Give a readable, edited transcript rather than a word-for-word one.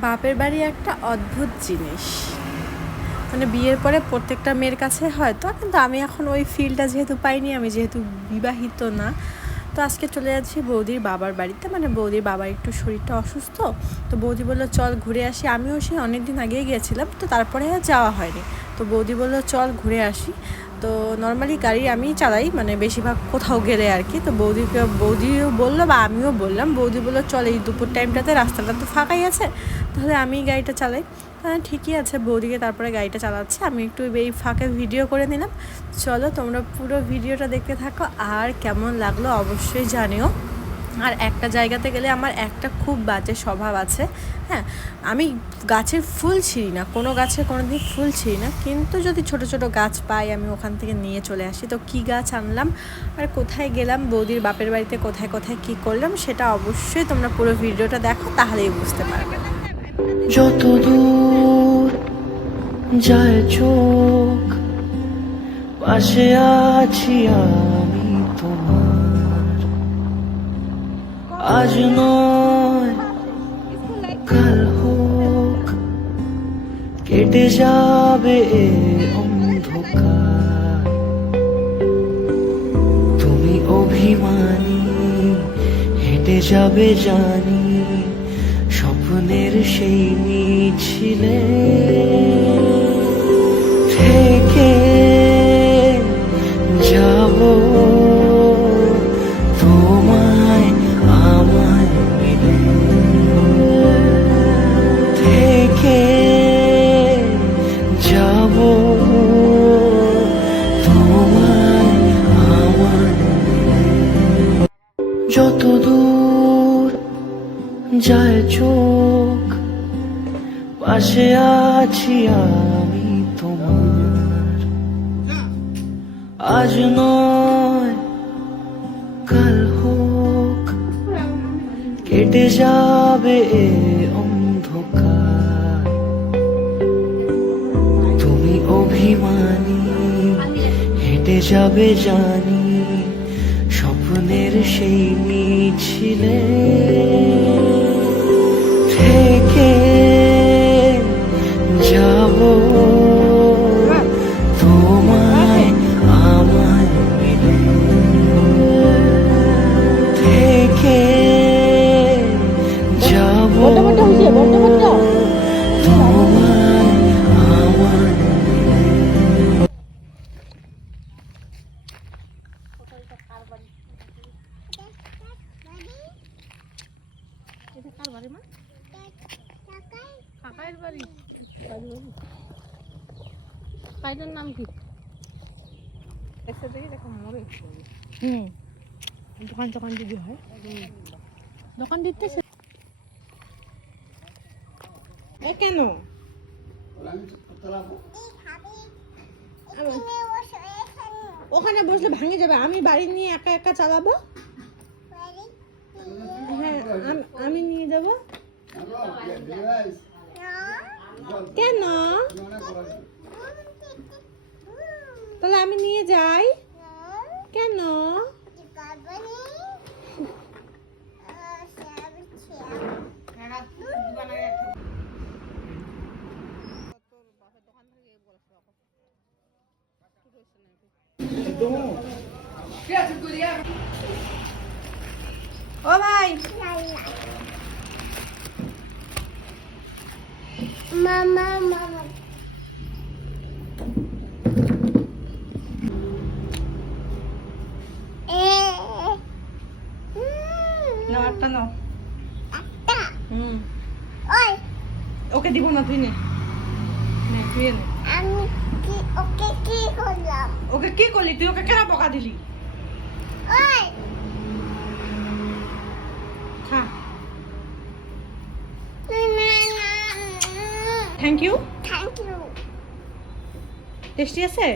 বাপের বাড়ি একটা অদ্ভুত জিনিস, মানে বিয়ের পরে প্রত্যেকটা মেয়ের কাছে হয়তো, কিন্তু আমি এখন ওই ফিলটা যেহেতু পাইনি, আমি যেহেতু বিবাহিত না, তো আজকে চলে যাচ্ছি বৌদির বাবার বাড়িতে। মানে বৌদির বাবার একটু শরীরটা অসুস্থ, তো বৌদি বললো চল ঘুরে আসি। আমিও সেই অনেক দিন আগেই গিয়েছিলাম, তো তারপরে আর যাওয়া হয়নি। তো বৌদি বললো চল ঘুরে আসি। তো নর্মালি গাড়ি আমিই চালাই, মানে বেশিরভাগ কোথাও গেলে আর কি। তো বৌদিও বললো বা আমিও বললাম, বৌদি বললো চল এই দুপুর টাইমটাতে রাস্তাটা তো ফাঁকাই আছে, তাহলে আমিই গাড়িটা চালাই। হ্যাঁ ঠিকই আছে, বৌদিকে তারপরে গাড়িটা চালাচ্ছে, আমি একটু এই ফাঁকে ভিডিও করে নিলাম। চলো তোমরা পুরো ভিডিওটা দেখতে থাকো, আর কেমন লাগলো অবশ্যই জানিও। আর একটা জায়গাতে গেলে আমার একটা খুব বাজে স্বভাব আছে, হ্যাঁ, আমি গাছের ফুল ছিঁড়ি না, কোনো গাছের কোনো দিন ফুল ছিঁড়ি না, কিন্তু যদি ছোট ছোট গাছ পাই আমি ওখান থেকে নিয়ে চলে আসি। তো কী গাছ আনলাম আর কোথায় গেলাম, বৌদির বাপের বাড়িতে কোথায় কোথায় কী করলাম, সেটা অবশ্যই তোমরা পুরো ভিডিওটা দেখো, তাহলেই বুঝতে পারবে। যত দূর যায় চোখ, পাশে আছি আমি তোমার। আজ নয় কাল হোক, কেটে যাবে এ অন্ধকার। তুমি অভিমানী, হেঁটে যাবে জানি, স্বপ্নের সেই মিছিলে থেকে যাব তোমায় আমায় মিলে, থেকে যাব তোমায় আমায় মিলে। যত দূর যায় চোখ, পাশে আছি আমি তোমার। আজ নয় কাল হোক, কেটে যাবে এ অন্ধকার। তুমি অভিমানী, হেঁটে যাবে জানি, স্বপ্নের সেই মিছিলে থেকে যাব তোমায় আমায় মিলে, থেকে যাব তোমায় আমায় মিলে। বাড়িটার নাম কি? দোকান টোকান যদি হয়, দোকান দিতেছে কেন? ওখানে বসলে ভাঙে যাবে, আমি বাড়ি নিয়ে একা একা চালাবো। হ্যাঁ আমি নিয়ে যাব। কেন? তাহলে আমি নিয়ে যাই কেন? ও ভাই, মামা মামা নাও একটা নাও। একটা হুম, ওই ওকে দিব না, তুই নে, তুই নে। আমি কি ওকে কি করলাম? ওকে কি করলি তুই? ওকে কেন বকা দিলি? ওই খা। না thank you. Thank you. Tasty আছে?